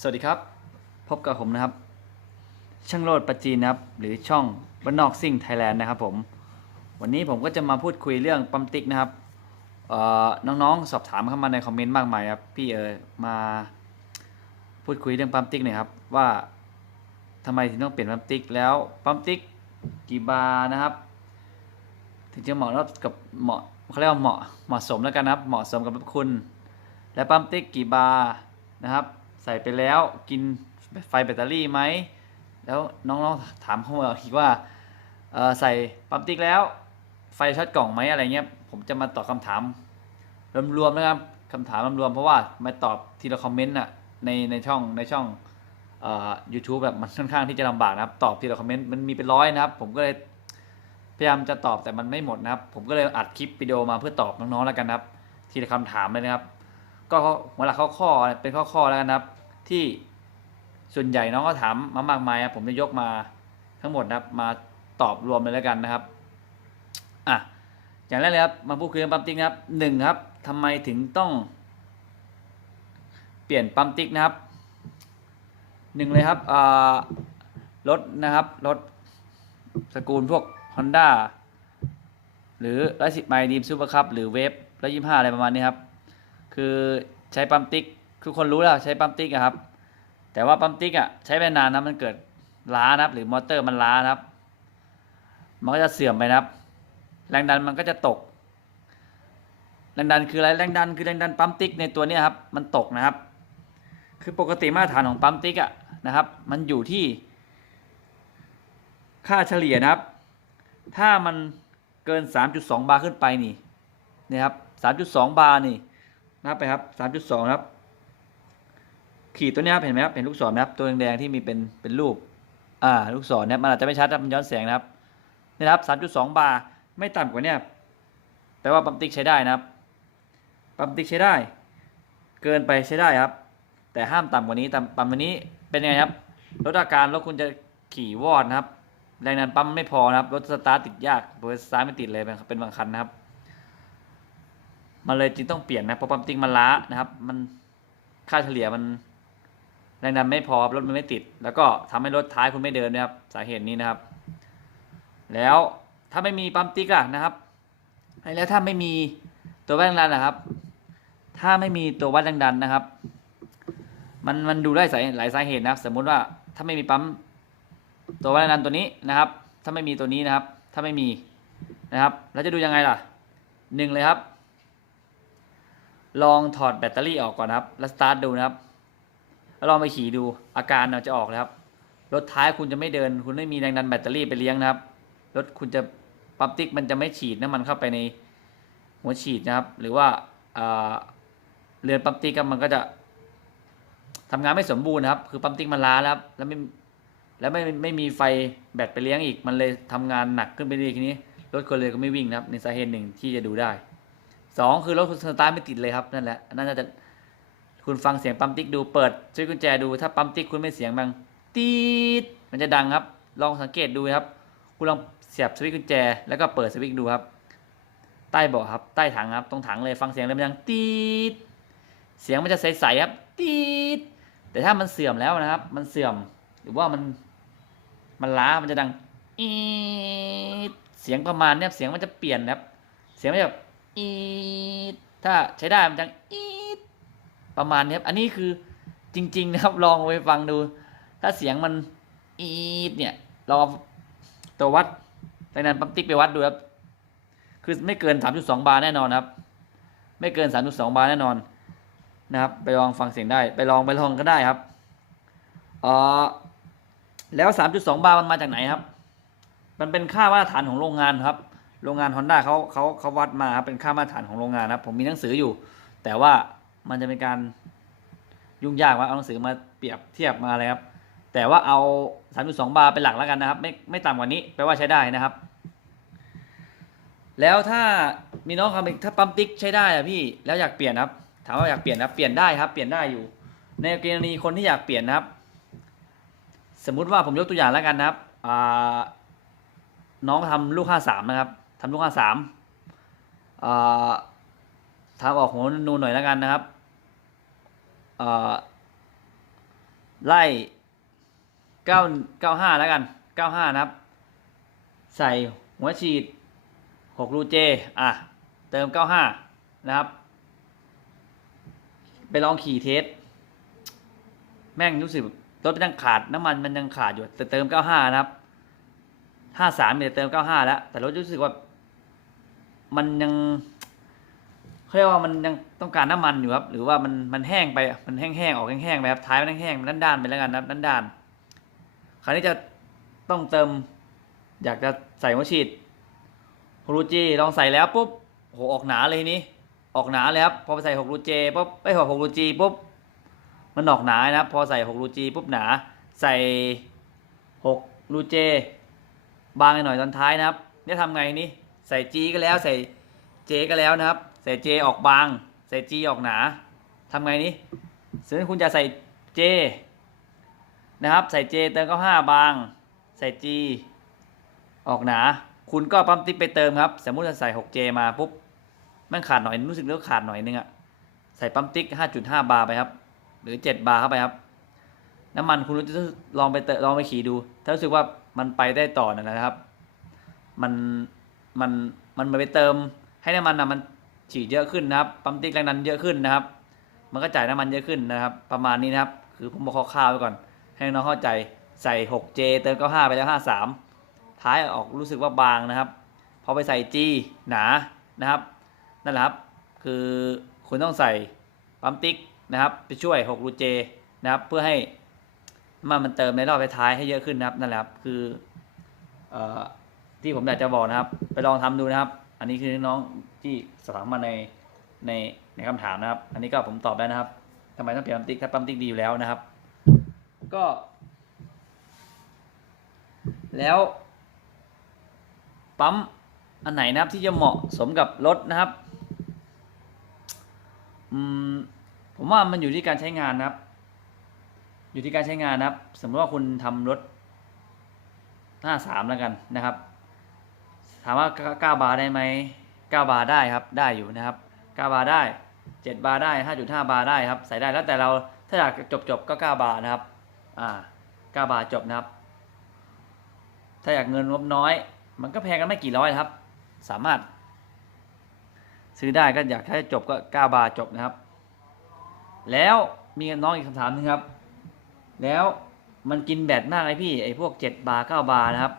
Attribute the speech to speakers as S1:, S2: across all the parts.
S1: สวัสดีครับ พบกับผมนะครับ ช่างโรดประจีนนะครับ หรือช่องบ้านนอกซิ่งไทยแลนด์นะครับผม วันนี้ผมก็จะมาพูดคุยเรื่องปั๊มติ๊กนะครับน้องๆสอบถามเข้ามาในคอมเมนต์มากมายครับพี่เออมาพูดคุยเรื่องปั๊มติ๊กหน่อยครับว่าทำไมถึงต้องเปลี่ยนปั๊มติ๊กแล้วปั๊มติ๊กกี่บาร์นะครับ ถึงจะเหมาะกับเหมาะเขาเรียกว่าเหมาะเหมาะสมแล้วกันนะครับ เหมาะสมกับคุณ และปั๊มติ๊กกี่บาร์นะครับ ใส่ไปแล้วกินไฟแบตเตอรี่ไหม แล้วน้องๆถามเข้ามาอีกว่าใส่ปั๊มติ๊กแล้วไฟช็อตกล่องไหมอะไรเงี้ย ผมจะมาตอบคำถามรวมๆนะครับคำถามรวมๆเพราะว่ามาตอบทีละคอมเมนต์น่ะในในช่องในช่องเอ่อ YouTube แบบมันค่อนข้างที่จะลำบากนะครับ ตอบทีละคอมเมนต์มันมีเป็นร้อยนะครับ ผมก็เลยพยายามจะตอบแต่มันไม่หมดนะครับ ผมก็เลยอัดคลิปวิดีโอมาเพื่อตอบน้องๆแล้วกันนะครับ ทีละคำถามเลยนะครับ ก็เวลาเขาข้อๆเป็นข้อข้อๆแล้วกันนะครับ ที่ส่วนใหญ่น้องก็ถามมามากมายครับผมจะยกมาทั้งหมดนะครับมาตอบรวมเลยแล้วกันนะครับอะอย่างแรกเลยครับมาพูดคุยเรื่องปั๊มติ๊กนะครับหนึ่งครับทำไมถึงต้อง เปลี่ยนปั๊มติ๊กนะครับหนึ่งเลยครับอ่ารถนะครับรถสกูลพวก Honda หรือร้อยสิบไมล์ดีมซูเปอร์คัพหรือเวฟร้อยยี่ห้าอะไรประมาณนี้ครับ คือใช้ปั๊มติ๊ก ทุกคนรู้แล้วใช้ปั๊มติ๊กครับ แต่ว่าปั๊มติ๊กอะใช้ไปนานนะมันเกิดล้านะครับ หรือมอเตอร์มันล้านะครับ มันก็จะเสื่อมไปนะครับ แรงดันมันก็จะตก แรงดันคืออะไรแรงดันคือแรงดันปั๊มติ๊กในตัวนี้ครับ มันตกนะครับ คือปกติมาตรฐานของปั๊มติ๊กอะนะครับ มันอยู่ที่ ค่าเฉลี่ยนะครับ ถ้ามันเกิน 3.2 บาร์ขึ้นไปนี่นะครับ 3.2 บาร์นี่นับไปครับ 3.2 ครับ ขีดตัวนี้ครับเห็นไหมครับเห็นลูกศรไหมครับตัวแดงๆที่มีเป็นเป็นรูปอ่าลูกศรเนี่ยมันอาจจะไม่ชัดครับมันย้อนแสงนะครับนี่นะครับ3.2บาร์ไม่ต่ำกว่าเนี้ยแปลว่าปั๊มติ๊กใช้ได้นะครับปั๊มติ๊กใช้ได้ เกินไปใช้ได้ครับ แต่ห้ามต่ำกว่านี้ต่ำต่ำกว่านี้เป็นยังไงครับลดอาการแล้วคุณจะขี่วอดนะครับแรงดันปั๊มไม่พอนะครับรถสตาร์ทติดยากเบรถสตาร์ทไม่ติดเลยเป็นเป็นบางคันนะครับ มันเลยจึงต้องเปลี่ยนนะเพราะปั๊มติ๊กมันล้านะครับ มันค่าเฉลี่ยมัน แรงดันไม่พอรถมันไม่ติด แล้วก็ทำให้รถท้ายคุณไม่เดินนะครับ สาเหตุนี้นะครับ แล้วถ้าไม่มีปั๊มติ๊กอะนะครับแล้วถ้าไม่มีตัววัดแรงดันนะครับ ถ้าไม่มีตัววัดแรงดันนะครับ มันมันดูได้สายหลายสาเหตุนะครับ สมมุติว่าถ้าไม่มีปั๊มตัววัดแรงดันตัวนี้นะครับ ถ้าไม่มีตัวนี้นะครับ ถ้าไม่มีนะครับแล้วจะดูยังไงล่ะหนึ่งเลยครับ ลองถอดแบตเตอรี่ออกก่อนครับ แล้วสตาร์ทดูนะครับ แล้วลองไปขี่ดูอาการเราจะออกนะครับรถท้ายคุณจะไม่เดิน คุณไม่มีแรงดันแบตเตอรี่ไปเลี้ยงนะครับรถคุณจะปั๊มติ๊กมันจะไม่ฉีดน้ำมันเข้าไปในหัวฉีดนะครับ หรือว่าเรือนปั๊มติ๊กมันก็จะทำงานไม่สมบูรณ์นะครับ คือปั๊มติ๊กมันล้าแล้วแล้วไม่แล้วไม่ไม่มีไฟแบตไปเลี้ยงอีก มันเลยทำงานหนักขึ้นไปอีกทีนี้รถคนเลยก็ไม่วิ่งนะครับในสาเหตุหนึ่งที่จะดูได้สองคือรถคุณสตาร์ทไม่ติดเลยครับนั่นแหละนั่นน่าจะ คุณฟังเสียงปั๊มติ๊กดูเปิดช่วยกุญแจดูถ้าปั๊มติ๊กคุณไม่เสียงบังตีดมันจะดังครับ ลองสังเกตดูครับ คุณลองเสียบสวิตช์กุญแจแล้วก็เปิดสวิตช์ดูครับ ใต้เบาะครับใต้ถังครับตรงถังเลยฟังเสียงเลยมันดังตีดเสียงมันจะใสๆครับตีดแต่ถ้ามันเสื่อมแล้วนะครับ มันเสื่อมหรือว่ามันมันล้ามันจะดังอีดเสียงประมาณเนี้ยเสียงมันจะเปลี่ยนครับ เสียงมันจะอีดถ้าใช้ได้มันจะอีด ประมาณนี้ครับอันนี้คือจริง ๆ นะครับ ลองไปฟังดู ถ้าเสียงมันอีดเนี่ยลองเอาตัววัดแรงดันปั๊มติ๊กไปวัดดูครับ คือไม่เกิน 3.2 บาร์แน่นอนครับ ไม่เกิน 3.2 บาร์แน่นอนนะครับ ไปลองฟังเสียงได้ ไปลองไปลองก็ได้ครับเออแล้ว 3.2 บาร์มันมาจากไหนครับ มันเป็นค่ามาตรฐานของโรงงานครับ โรงงาน Honda เขาเขาเขาวัดมาครับ เป็นค่ามาตรฐานของโรงงานครับ ผมมีหนังสืออยู่ แต่ว่า มันจะเป็นการยุ่งยากว่าเอาหนังสือมาเปรียบเทียบมาอะไรครับ แต่ว่าเอา 3.2 บาร์เป็นหลักแล้วกันนะครับ ไม่ไม่ต่ำกว่านี้แปลว่าใช้ได้นะครับ แล้วถ้ามีน้องคำอีกถ้าปั๊มติ๊กใช้ได้อะพี่แล้วอยากเปลี่ยนครับ ถามว่าอยากเปลี่ยนครับเปลี่ยนได้ครับ เปลี่ยนได้อยู่ ในกรณีคนที่อยากเปลี่ยนนะครับ สมมุติว่าผมยกตัวอย่างแล้วกันนะครับน้องทำลูก53นะครับทำลูก53อ่ามทำออกหัวนูนหน่อยแล้วกันนะครับ ไล่เก้าเก้าห้าแล้วกันเก้าห้านะครับ ใส่หัวฉีดหกรูเจอะ เติมเก้าห้านะครับ ไปลองขี่เทส แม่งรู้สึกรถมันยังขาดน้ำมันมันยังขาดอยู่ แต่เติมเก้าห้านะครับห้าสามเนี่ยเติมเก้าห้าแล้ว แต่รถรู้สึกว่า มันยัง เรียกว่ามันยังต้องการน้ำมันอยู่ครับ หรือว่ามันมันแห้งไป มันแห้งๆออกแห้งๆไปครับท้ายมันแห้งๆมันด้านๆไปแล้วกันนะครับด้านๆคราวนี้จะต้องเติม อยากจะใส่หัวฉีดฮรูจีลองใส่แล้วปุ๊บโหออกหนาเลยนี้ ออกหนาเลยครับพอไปใส่หกรูเจปุ๊บไอหกหกรูจีปุ๊บมันออกหนานะครับพอใส่หกรูจีปุ๊บหนา ใส่หกรูเจ บางหน่อยตอนท้ายนะครับเนี่ยทำไงนี่ใส่จีก็แล้วใส่เจก็แล้วนะครับ ใส่เจออกบาง ใส่จีออกหนาทำไงนี่สมมติคุณจะใส่เจนะครับ ใส่เจเติมก็ห้าบาง ใส่จีออกหนา คุณก็ปั๊มติ๊กไปเติมครับ สมมุติจะใส่ 6J มาปุ๊บ มันขาดหน่อย รู้สึกเลือขาดหน่อยนึงอะใส่ปั๊มติ๊ก 5.5 บาร์ไปครับ หรือ 7 บาร์เข้าไปครับ น้ำมันคุณรู้จะลองไปเตลองไปขี่ดู ถ้ารู้สึกว่ามันไปได้ต่อนะครับ มัน มัน มันไปเติมให้น้ำมันนะมัน ฉีดเยอะขึ้นนะครับปั๊มติ๊กแรงดันเยอะขึ้นนะครับ มันก็จ่ายน้ำมันเยอะขึ้นนะครับ ประมาณนี้นะครับ คือผมบอกคร่าวๆไปก่อน ให้น้องเข้าใจใส่ 6J เติม95ไปแล้ว 53 ท้ายออกรู้สึกว่าบางนะครับ พอไปใส่ G หนานะครับนั่นแหละครับ คือคุณต้องใส่ปั๊มติ๊กนะครับ ไปช่วย6รูเจนะครับ เพื่อให้มันมันเติมในรอบท้ายให้เยอะขึ้นนะครับนั่นแหละครับคือเอ่อที่ผมอยากจะบอกนะครับ ไปลองทำดูนะครับ อันนี้คือน้อง ที่สอบถามมาในในในคำถามนะครับ อันนี้ก็ผมตอบได้นะครับทำไมต้องเปลี่ยนปั๊มติ๊กถ้าปั๊มติ๊กดีอยู่แล้วนะครับ ก็ แล้วปั๊มอันไหนนะครับที่จะเหมาะสมกับรถนะครับอืมผมว่ามันอยู่ที่การใช้งานนะครับ อยู่ที่การใช้งานนะครับ สมมติว่าคุณทำรถห้าสามแล้วกันนะครับ ถามว่าก้าบาร์ได้ไหม เก้าบาร์ได้ครับได้อยู่นะครับเก้าบาร์ได้เจ็ดบาร์ได้ห้าจุดห้าบาร์ได้ครับใส่ได้แล้วแต่เราถ้าอยากจบจบก็เก้าบาร์นะครับอ่าเก้าบาร์จบนะครับ ถ้าอยากเงินงบน้อย มันก็แพงกันไม่กี่ร้อยครับ สามารถ ซื้อได้ก็อยากให้จบก็ 9 บาทจบนะครับ แล้วมีน้องอีกคำถามนึงครับ แล้วมันกินแบตมากเลยพี่ไอ้พวก 7 บาท9บาทนะครับ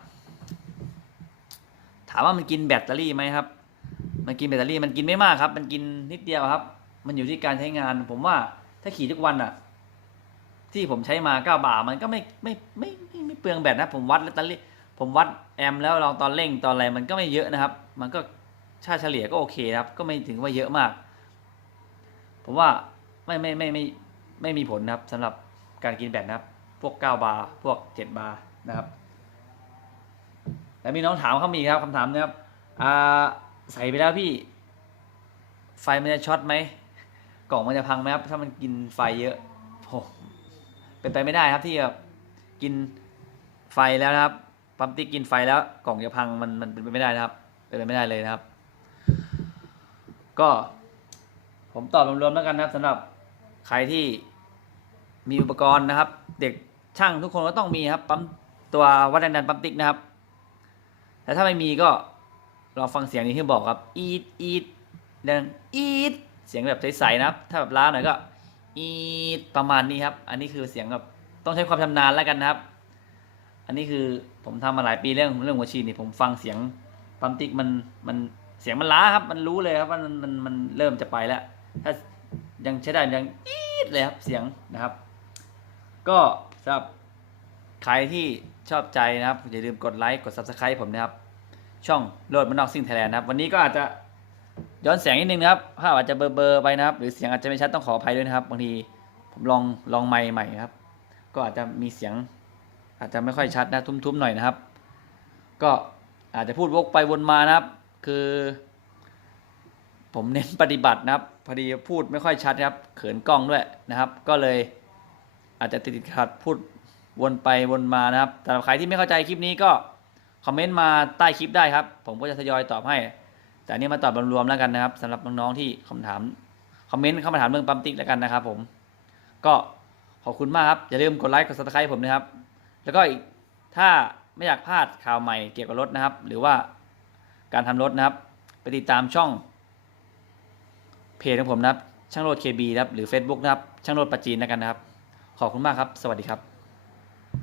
S1: ถามว่ามันกินแบตเตอรี่ไหมครับ มันกินแบตเตอรี่มันกินไม่มากครับ มันกินนิดเดียวครับ มันอยู่ที่การใช้งาน ผมว่าถ้าขี่ทุกวันอะ ที่ผมใช้มา9บาทมันก็ไม่ไม่ไม่ไม่ไม่เปลืองแบตนะ ผมวัดแล้วตอนนี้ผมวัดแอมป์แล้วลองตอนเร่งตอนอะไรมันก็ไม่เยอะนะครับ มันก็ค่าเฉลี่ยก็โอเคครับ ก็ไม่ถึงว่าเยอะมาก ผมว่าไม่ไม่ไม่ไม่ไม่มีผลนะครับสำหรับการกินแบตนะครับ พวก 9 บาร์พวก 7 บาร์นะครับแล้วมีน้องถามเขามีครับคำถามนะครับอ่า ใส่ไปแล้วพี่ ไฟมันจะช็อตไหมกล่องมันจะพังไหมครับ ถ้ามันกินไฟเยอะโอ้เป็นไปไม่ได้ครับที่แบบกินไฟแล้วนะครับปั๊มติ๊กกินไฟแล้วกล่องจะพังมันมันเป็นไปไม่ได้นะครับ เป็นไปไม่ได้เลยนะครับ ก็ผมตอบรวมๆแล้วกันนะครับสำหรับใครที่มีอุปกรณ์นะครับ เด็กช่างทุกคนก็ต้องมีครับปั๊มตัววัดแรงดันปั๊มติ๊กนะครับ แต่ถ้าไม่มีก็ ลองฟังเสียงนี้ที่บอกครับอีดอีดดังอีดเสียงแบบใสๆนะครับ ถ้าแบบล้าหน่อยก็อีดประมาณนี้ครับ อันนี้คือเสียงแบบต้องใช้ความชำนาญแล้วกันนะครับ อันนี้คือผมทำมาหลายปีเรื่องเรื่องหัวฉีดนี่ผมฟังเสียงปั๊มติ๊กมันมันเสียงมันล้าครับ มันรู้เลยครับว่ามันมันมันเริ่มจะไปแล้ว ถ้ายังใช้ได้ยังอีดเลยครับเสียงนะครับ ก็สำหรับใครที่ชอบใจนะครับอย่าลืมกดไลค์กด subscribe ผมนะครับ ช่องโลดมันนอกซิ่งไทยแลนด์นะครับ วันนี้ก็อาจจะย้อนเสียงนิดนึงนะครับภาพอาจจะเบลอๆไปนะครับ หรือเสียงอาจจะไม่ชัดต้องขออภัยด้วยนะครับบางทีผมลองลองไมค์ใหม่ครับ ก็อาจจะมีเสียง อาจจะไม่ค่อยชัดนะทุ้มๆหน่อยนะครับ ก็อาจจะพูดวกไปวนมานะครับ คือ ผมเน้นปฏิบัตินะครับ พอดีพูดไม่ค่อยชัดครับ เขินกล้องด้วยนะครับ ก็เลยอาจจะติดขัดพูดวนไปวนมานะครับสำหรับใครที่ไม่เข้าใจคลิปนี้ก็ คอมเมนต์มาใต้คลิปได้ครับ ผมก็จะทยอยตอบให้ แต่อันนี้มาตอบรวมๆแล้วกันนะครับสำหรับน้องๆที่คำถามคอมเมนต์เข้ามาถามเรื่องปั๊มติ๊กแล้วกันนะครับ ผมก็ขอบคุณมากครับ อย่าลืมกดไลค์กด subscribe ผมนะครับ แล้วก็อีกถ้าไม่อยากพลาดข่าวใหม่เกี่ยวกับรถนะครับ หรือว่าการทำรถนะครับ ไปติดตามช่องเพจของผมนะครับ ช่างรดเคบีนะครับ หรือ Facebook นะครับ ช่างรดประจีนแล้วกันนะครับ ขอบคุณมากครับ สวัสดีครับ